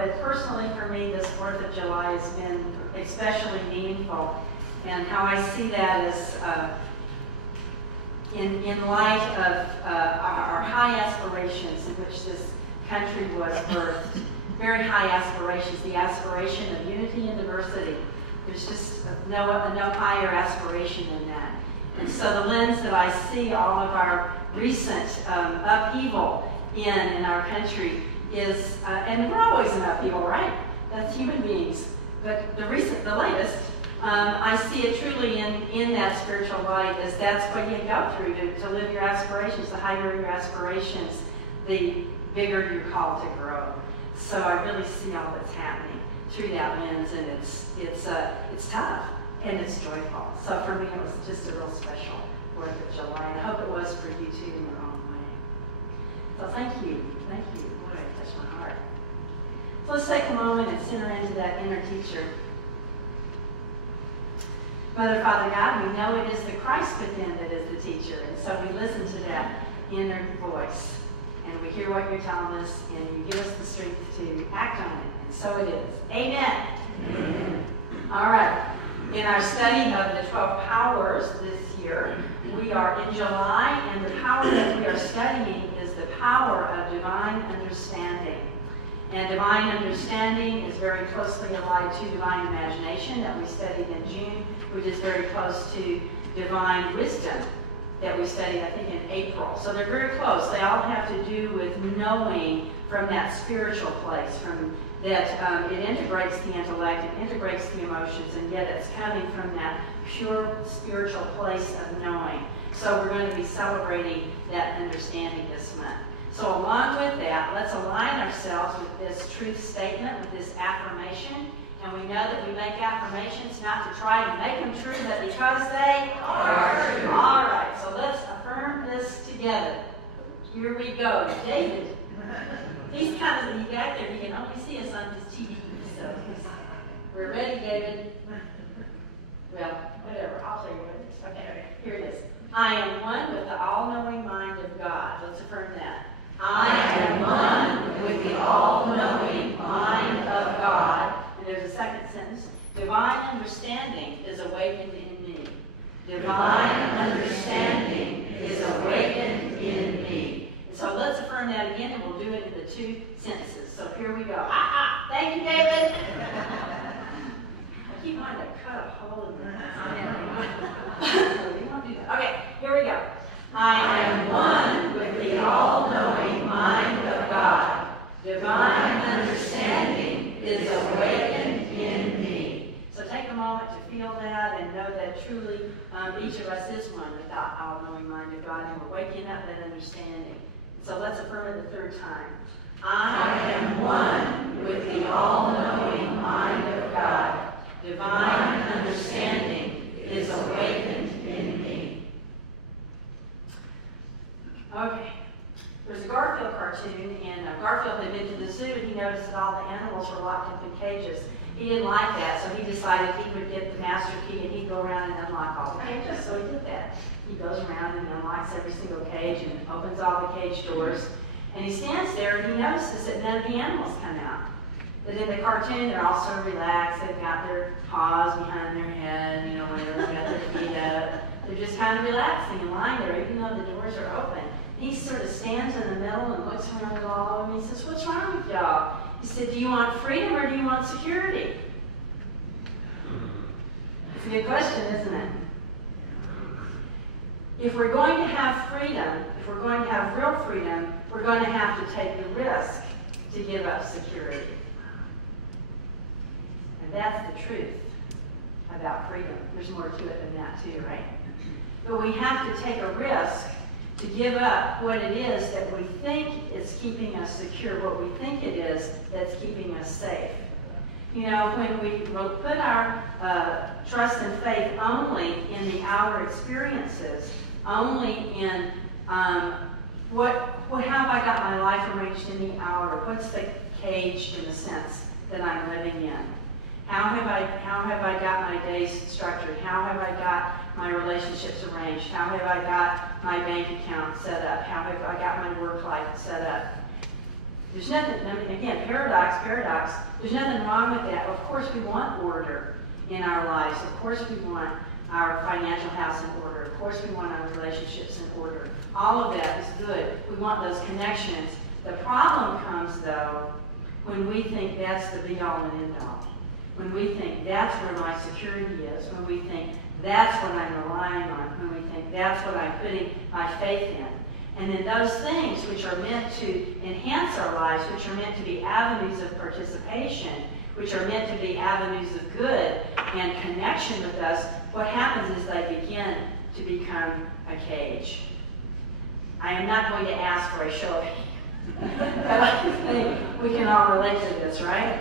but personally for me, this 4th of July has been especially meaningful. And how I see that is in light of our high aspirations in which this country was birthed. Very high aspirations, the aspiration of unity and diversity. There's just no higher aspiration than that. And so the lens that I see all of our recent upheaval in our country is, and we're always in upheaval, right? That's human beings. But the latest, I see it truly in that spiritual light, as that's what you go through to live your aspirations. The higher your aspirations, the bigger you're called to grow. So I really see all that's happening through that lens, and it's tough and it's joyful. So for me, it was just a real special 4th of July, and I hope it was for you too in your own way. So thank you. Boy, it touched my heart. So let's take a moment and center into that inner teacher. Mother, Father God, we know it is the Christ within that is the teacher, and so we listen to that inner voice, and we hear what you're telling us, and you give us the strength to act on it, and so it is. Amen. Amen. All right. In our study of the 12 powers this year, we are in July, and the power that we are studying is the power of divine understanding. And divine understanding is very closely allied to divine imagination that we studied in June, which is very close to divine wisdom that we studied, I think, in April. So they're very close. They all have to do with knowing from that spiritual place, from that it integrates the intellect, it integrates the emotions, and yet it's coming from that pure spiritual place of knowing. So we're going to be celebrating that understanding this month. So along with that, let's align ourselves with this truth statement, with this affirmation. And we know that we make affirmations not to try to make them true, but because they are true. All right, so let's affirm this together. Here we go. David, he's kind of the guy there. You can only see us on this TV. So we're ready, David. Well, whatever. I'll tell you what it is. Okay, here it is. I am one with the all-knowing mind of God. Let's affirm that. I am one with the all-knowing mind of God. And there's a second sentence. Divine understanding is awakened in me. Divine understanding is awakened in me. And so let's affirm that again, and we'll do it in the 2 sentences. So here we go. Thank you, David. I keep wanting to cut a hole in the you won't do that. Okay, here we go. I am one with the all-knowing mind of God. Divine understanding is awakened in me. So take a moment to feel that and know that truly each of us is one with that all-knowing mind of God, and we're waking up that understanding. So let's affirm it the 3rd time. I am one with the all-knowing mind of God. Divine understanding is awakened in me. Okay. There's a Garfield cartoon, and Garfield had been to the zoo, and he noticed that all the animals were locked up in cages. He didn't like that, so he decided he would get the master key, and he'd go around and unlock all the cages. So he did that. He goes around and unlocks every single cage and opens all the cage doors. And he stands there, and he notices that none of the animals come out. That in the cartoon, they're all so relaxed. They've got their paws behind their head, whatever, they've got their feet up. They're just kind of relaxing and lying there, even though the doors are open. He sort of stands in the middle and looks around at all of them. He says, "What's wrong with y'all?" He said, "Do you want freedom or do you want security?" It's a good question, isn't it? If we're going to have freedom, if we're going to have real freedom, we're going to have to take the risk to give up security. And that's the truth about freedom. There's more to it than that too, right? But we have to take a risk to give up what it is that we think is keeping us secure, what we think it is that's keeping us safe. When we put our trust and faith only in the outer experiences, only in how have I got my life arranged in the outer? What's the cage, in a sense, that I'm living in? How have I got my days structured? How have I got my relationships arranged? How have I got my bank account set up? How have I got my work life set up? There's nothing, I mean, again, paradox, there's nothing wrong with that. Of course we want order in our lives. Of course we want our financial house in order. Of course we want our relationships in order. All of that is good. We want those connections. The problem comes, though, when we think that's the be-all and end-all. When we think that's where my security is. When we think that's what I'm relying on. When we think that's what I'm putting my faith in. And then those things which are meant to enhance our lives, which are meant to be avenues of participation, which are meant to be avenues of good and connection with us, what happens is they begin to become a cage. I am not going to ask for a show of hands, but I think we can all relate to this, right?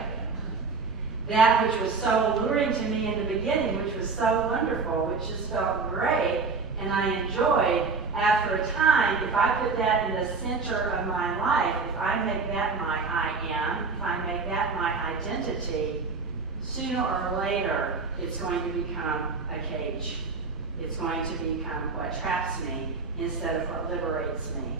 That which was so alluring to me in the beginning, which was so wonderful, which just felt great, and I enjoyed, after a time, if I put that in the center of my life, if I make that my I am, if I make that my identity, sooner or later, it's going to become a cage. It's going to become what traps me instead of what liberates me.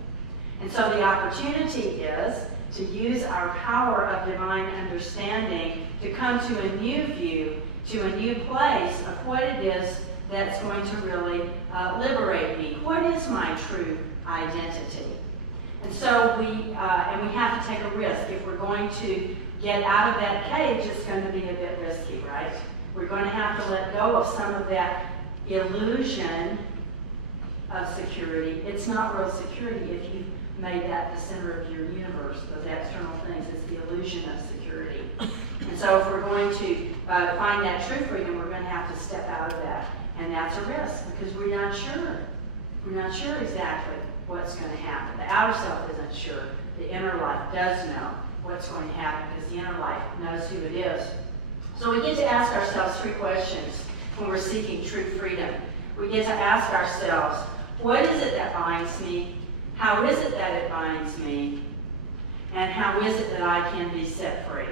And so the opportunity is to use our power of divine understanding to come to a new view, to a new place of what it is that's going to really liberate me. What is my true identity? And so we have to take a risk. If we're going to get out of that cage, it's going to be a bit risky, right? We're going to have to let go of some of that illusion of security. It's not real security if you've made that the center of your universe, those external things. It's the illusion of security. And so if we're going to find that true freedom, we're going to have to step out of that. And that's a risk because we're not sure. We're not sure exactly what's going to happen. The outer self isn't sure. The inner life does know what's going to happen because the inner life knows who it is. So we get to ask ourselves 3 questions when we're seeking true freedom. We get to ask ourselves, what is it that binds me? How is it that it binds me? And how is it that I can be set free?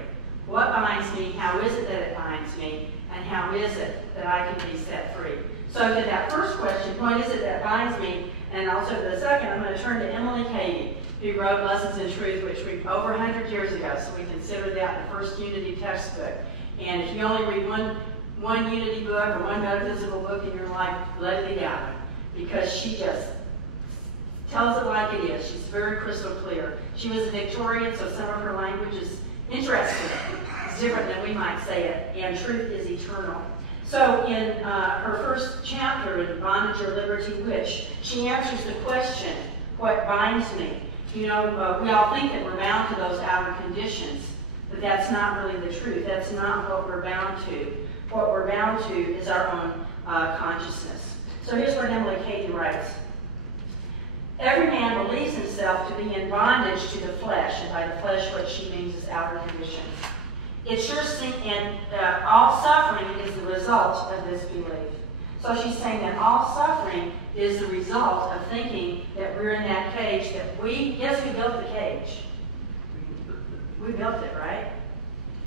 What binds me? How is it that it binds me? And how is it that I can be set free? So to that first question, what is it that binds me? And also to the second, I'm going to turn to Emily Cady, who wrote Lessons in Truth, which we over 100 years ago, so we consider that the first Unity textbook. And if you only read one Unity book or one metaphysical book in your life, let it be that one. Because she just tells it like it is. She's very crystal clear. She was a Victorian, so some of her language is interesting. It's different than we might say it. And truth is eternal. So in her first chapter in Bondage or Liberty Which, she answers the question, what binds me? You know, we all think that we're bound to those outer conditions, but that's not really the truth. That's not what we're bound to. What we're bound to is our own consciousness. So here's what Emily Cady writes. Every man believes himself to be in bondage to the flesh, and by the flesh what she means is outer conditions. It sure seems, and all suffering is the result of this belief. So she's saying that all suffering is the result of thinking that we're in that cage, that yes, we built the cage. We built it, right?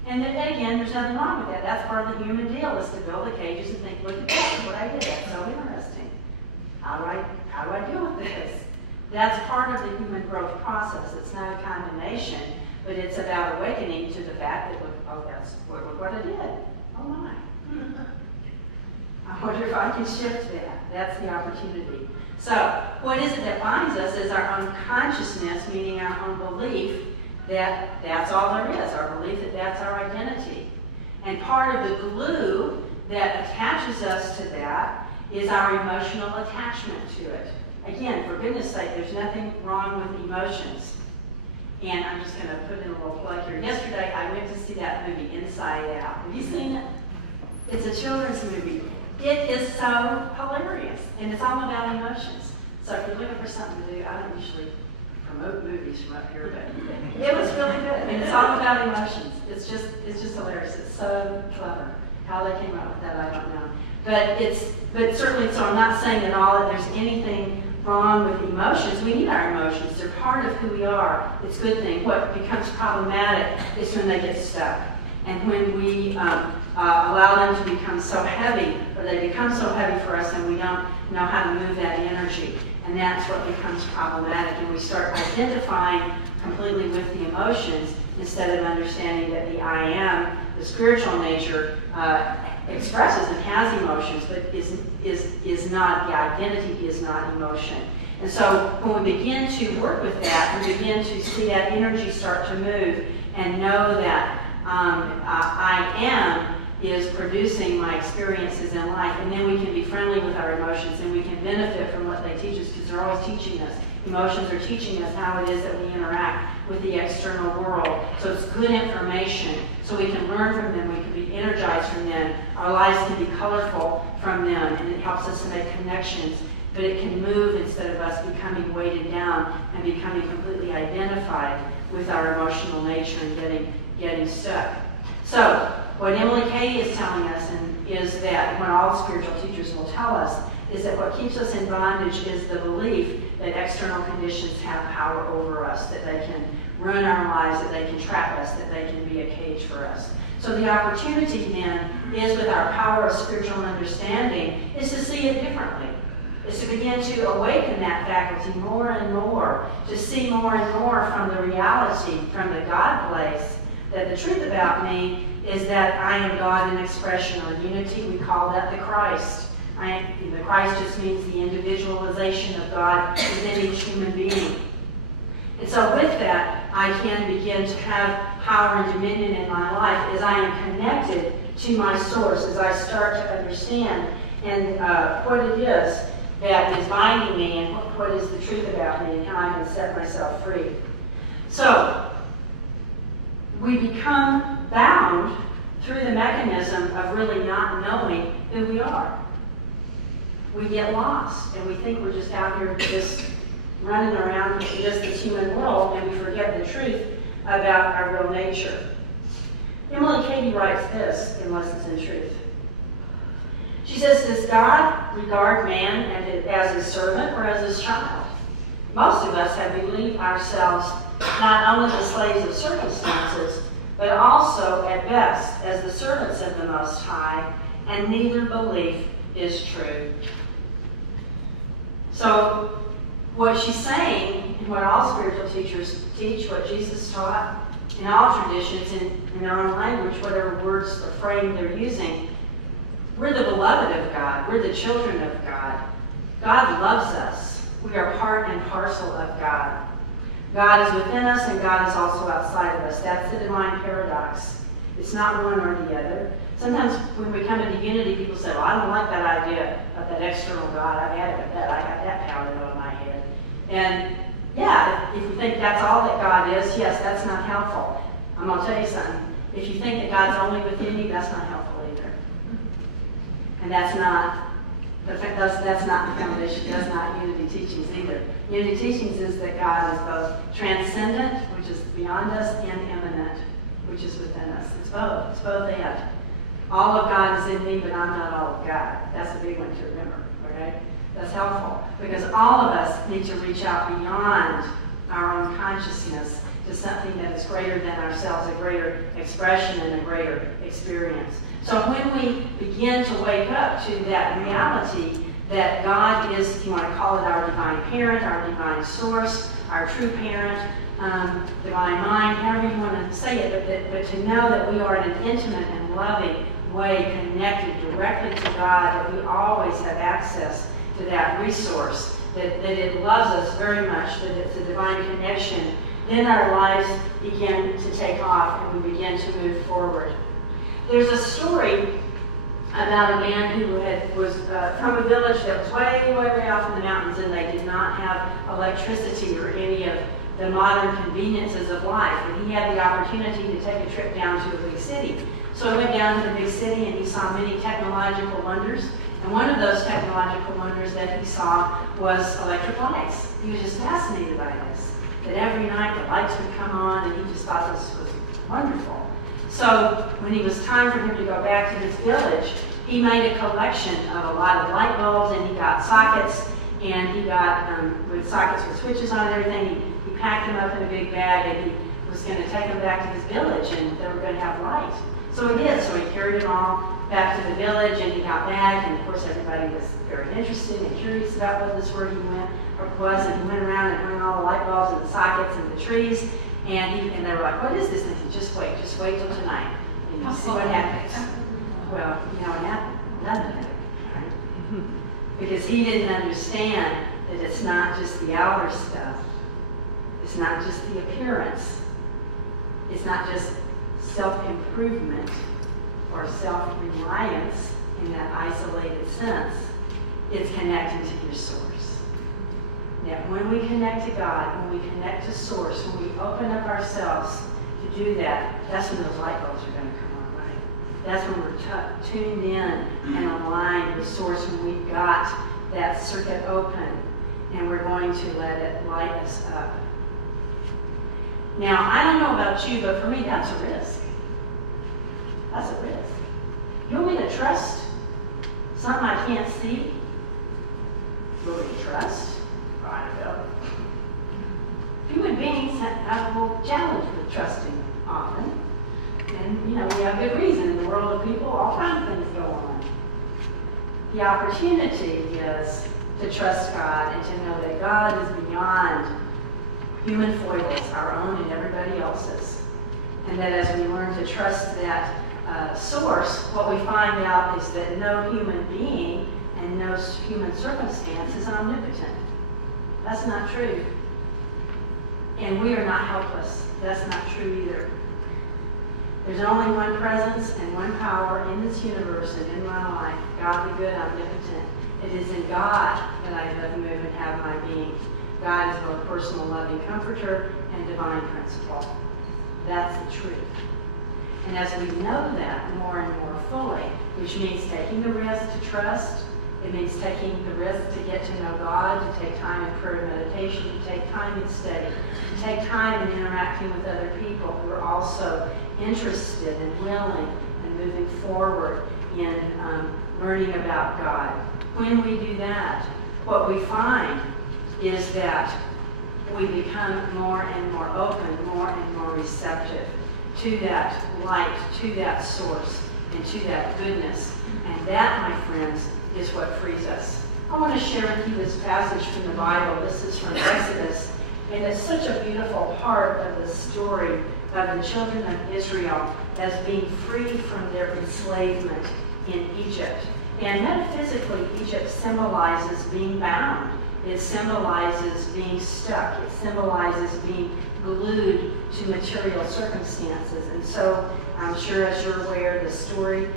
And then again, there's nothing wrong with that. That's part of the human deal, is to build the cages and think, look at this, what I did. That's so interesting. How do I deal with this? That's part of the human growth process. It's not a condemnation, but it's about awakening to the fact that, look what I did. Oh my. I wonder if I can shift that. That's the opportunity. So, what is it that binds us is our own consciousness, meaning our own belief that that's all there is, our belief that that's our identity. And part of the glue that attaches us to that is our emotional attachment to it. Again, for goodness sake, there's nothing wrong with emotions. And I'm just going to put in a little plug here. Yesterday, I went to see that movie, Inside Out. Have you seen it? It's a children's movie. It is so hilarious, and it's all about emotions. So if you're looking for something to do, I don't usually promote movies from up here, but it was really good. And it's all about emotions. It's just hilarious. It's so clever. How they came up with that, I don't know. But certainly, so I'm not saying at all that there's anything wrong with emotions. We need our emotions. They're part of who we are. It's a good thing. What becomes problematic is when they get stuck. And when we allow them to become so heavy, or they become so heavy for us and we don't know how to move that energy. And that's what becomes problematic. And we start identifying completely with the emotions instead of understanding that the I am, the spiritual nature, expresses and has emotions, but is not, the identity is not emotion. And so when we begin to work with that, we begin to see that energy start to move and know that I am is producing my experiences in life, and then we can be friendly with our emotions and we can benefit from what they teach us, because they're always teaching us. Emotions are teaching us how it is that we interact with the external world. So it's good information, so we can learn from them, we can be energized from them, our lives can be colorful from them, and it helps us to make connections. But it can move instead of us becoming weighted down and becoming completely identified with our emotional nature and getting stuck. So what Emily Cady is telling us is that, what all spiritual teachers will tell us, is that what keeps us in bondage is the belief that external conditions have power over us, that they can ruin our lives, that they can trap us, that they can be a cage for us. So the opportunity then is, with our power of spiritual understanding, is to see it differently. Is to begin to awaken that faculty more and more, to see more and more from the reality, from the God place, that the truth about me is that I am God in expression, or unity. We call that the Christ. The Christ just means the individualization of God within each human being. And so with that, I can begin to have power and dominion in my life as I am connected to my source, as I start to understand and what it is that is binding me and what is the truth about me and how I can set myself free. So we become bound through the mechanism of really not knowing who we are. We get lost and we think we're just out here just running around in just this human world, and we forget the truth about our real nature. Emily Cady writes this in Lessons in Truth. She says, does God regard man as his servant or as his child? Most of us have believed ourselves not only the slaves of circumstances, but also, at best, as the servants of the Most High, and neither belief is true. So, what she's saying, and what all spiritual teachers teach, what Jesus taught in all traditions, in their own language, whatever words or frame they're using, we're the beloved of God. We're the children of God. God loves us. We are part and parcel of God. God is within us and God is also outside of us. That's the divine paradox. It's not one or the other. Sometimes when we come into unity, people say, well, I don't like that idea of that external God. I've had it with that. I got that power over my head. And yeah, if you think that's all that God is, yes, that's not helpful. I'm going to tell you something. If you think that God's only within you, that's not helpful either. And that's not the foundation. That's not unity teachings either. Unity teachings is that God is both transcendent, which is beyond us, and immanent, which is within us. It's both. It's both and. All of God is in me, but I'm not all of God. That's a big one to remember, okay? That's helpful, because all of us need to reach out beyond our own consciousness to something that is greater than ourselves, a greater expression and a greater experience. So when we begin to wake up to that reality that God is, you want to call it our divine parent, our divine source, our true parent, divine mind, however you want to say it, but to know that we are in an intimate and loving way connected directly to God, that we always have access to that resource, that it loves us very much, that it's a divine connection, then our lives begin to take off and we begin to move forward. There's a story about a man who was from a village that was way, way, way off in the mountains, and they did not have electricity or any of the modern conveniences of life. And he had the opportunity to take a trip down to a big city. So he went down to the big city and he saw many technological wonders. And one of those technological wonders that he saw was electric lights. He was just fascinated by this. That every night the lights would come on, and he just thought this was wonderful. So when it was time for him to go back to his village, he made a collection of a lot of light bulbs, and he got sockets, and he got, with sockets with switches on and everything, he packed them up in a big bag, and he was going to take them back to his village, and they were going to have light. So he did. So he carried them all back to the village, and he got back, and of course everybody was very interested and curious about what this were. He went was, and he went around and hung all the light bulbs and the sockets and the trees, and they were like, what is this? And he said, just wait till tonight, and you'll see what happens. Well, you know what happened? Nothing happened, right? Because he didn't understand that it's not just the outer stuff. It's not just the appearance. It's not just self-improvement or self-reliance in that isolated sense. It's connecting to your source. That when we connect to God, when we connect to source, when we open up ourselves to do that, that's when those light bulbs are going to come on, right? That's when we're tuned in and aligned with source, when we've got that circuit open and we're going to let it light us up. Now, I don't know about you, but for me, that's a risk. That's a risk. You want me to trust something I can't see? You want me to trust? I don't know. Human beings have a challenge with trusting often. And, you know, we have good reason. In the world of people, all kinds of things go on. The opportunity is to trust God and to know that God is beyond human foibles, our own and everybody else's. And that as we learn to trust that source, what we find out is that no human being and no human circumstance is omnipotent. That's not true. And we are not helpless. That's not true either. There's only one presence and one power in this universe and in my life, God the good, omnipotent. It is in God that I live, move, and have my being. God is both personal, loving comforter and divine principle. That's the truth. And as we know that more and more fully, which means taking the risk to trust, it means taking the risk to get to know God, to take time in prayer and meditation, to take time in study, to take time in interacting with other people who are also interested and willing and moving forward in learning about God. When we do that, what we find is that we become more and more open, more and more receptive to that light, to that source, and to that goodness. And that, my friends, is what frees us. I want to share with you this passage from the Bible. This is from Exodus, and it's such a beautiful part of the story of the children of Israel as being free from their enslavement in Egypt. And metaphysically, Egypt symbolizes being bound. It symbolizes being stuck. It symbolizes being glued to material circumstances. And so, I'm sure as you're aware, the story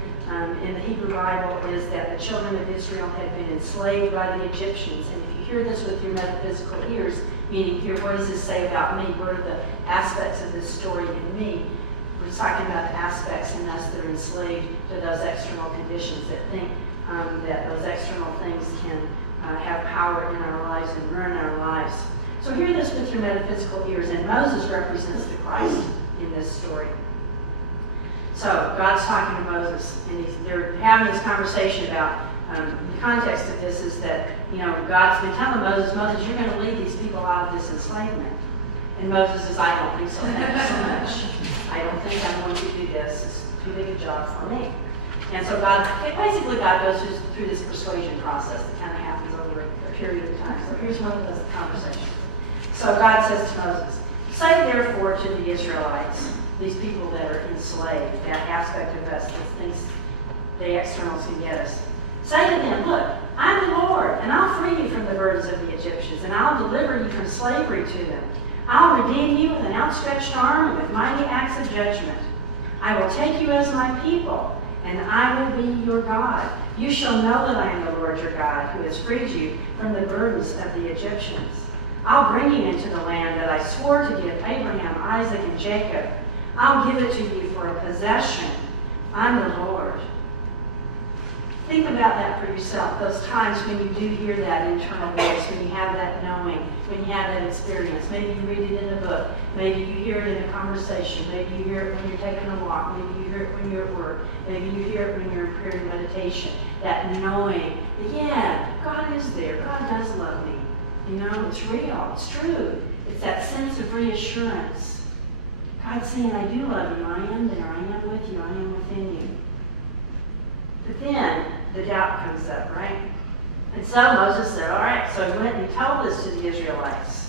in the Hebrew Bible is that the children of Israel had been enslaved by the Egyptians. And if you hear this with your metaphysical ears, meaning here, what does this say about me? What are the aspects of this story in me? We're talking about the aspects in us that are enslaved to those external conditions, that think that those external things can have power in our lives and ruin our lives. So hear this with your metaphysical ears. And Moses represents the Christ in this story. So God's talking to Moses, and they're having this conversation about the context of this is that, you know, God's been telling Moses, you're going to lead these people out of this enslavement. And Moses says, I don't think so. Thank you so much. I don't think I'm going to do this. It's too big a job for me. And so God goes through this persuasion process that kind of happens over a period of time. So here's one of those conversations. So God says to Moses, say therefore to the Israelites, these people that are enslaved, that aspect of us, those things the externals can get us. Say to them, look, I'm the Lord, and I'll free you from the burdens of the Egyptians, and I'll deliver you from slavery to them. I'll redeem you with an outstretched arm and with mighty acts of judgment. I will take you as my people, and I will be your God. You shall know that I am the Lord your God, who has freed you from the burdens of the Egyptians. I'll bring you into the land that I swore to give Abraham, Isaac, and Jacob. I'll give it to you for a possession. I'm the Lord. Think about that for yourself, those times when you do hear that internal voice, when you have that knowing, when you have that experience. Maybe you read it in a book. Maybe you hear it in a conversation. Maybe you hear it when you're taking a walk. Maybe you hear it when you're at work. Maybe you hear it when you're in prayer and meditation. That knowing that, yeah, God is there. God does love me. You know, it's real. It's true. It's that sense of reassurance. God's saying, I do love you. I am there. I am with you. I am within you. But then the doubt comes up, right? And so Moses said, all right. So he went and he told this to the Israelites.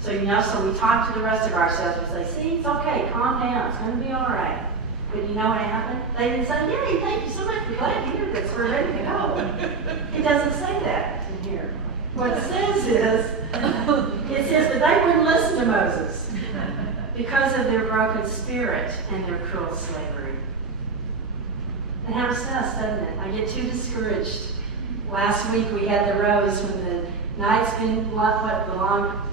So, so we talked to the rest of ourselves and say, see, it's okay, calm down, it's going to be all right. But you know what happened? They didn't say, yay, thank you so much, we're glad to hear this, we're ready to go. It doesn't say that in here. What it says is, it says that they wouldn't listen to Moses because of their broken spirit and their cruel slavery. It happens to us, doesn't it? I get too discouraged. Last week we had the rose when the night's been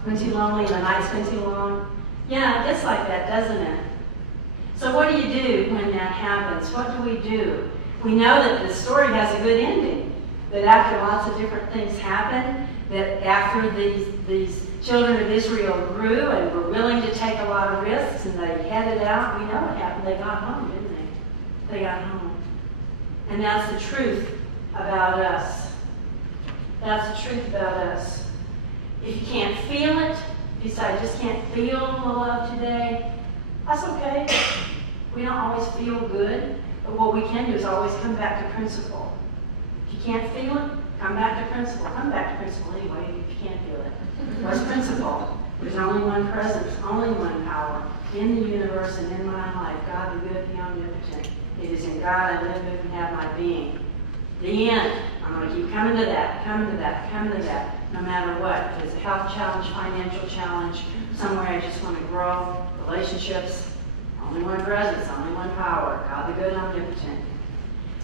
been too lonely and the night's been too long. Yeah, it gets like that, doesn't it? So what do you do when that happens? What do we do? We know that the story has a good ending. That after lots of different things happened, that after these children of Israel grew and were willing to take a lot of risks and they headed out, we know what happened. They got home, didn't they? They got home. And that's the truth about us. That's the truth about us. If you can't feel it, if you say, I just can't feel the love today, that's okay. We don't always feel good, but what we can do is always come back to principle. If you can't feel it, come back to principle. Come back to principle anyway if you can't feel it. What's principle? There's only one presence, only one power in the universe and in my life. God the good, the omnipotent. It is in God I live, move, and have my being. The end. I'm going to keep coming to that, coming to that, coming to that, no matter what. If it's a health challenge, financial challenge, somewhere I just want to grow, relationships, only one presence, only one power, God the good, omnipotent.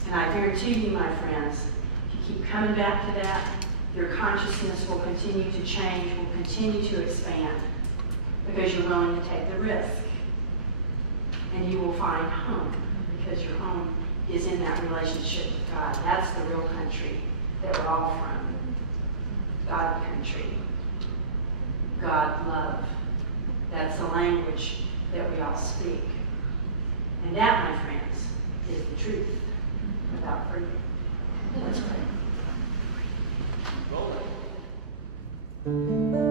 And I guarantee you, my friends, if you keep coming back to that, your consciousness will continue to change, will continue to expand, because you're willing to take the risk. And you will find home, because your home is in that relationship with God. That's the real country that we're all from. God country. God love. That's the language that we all speak. And that, my friends, is the truth about freedom. Let's pray.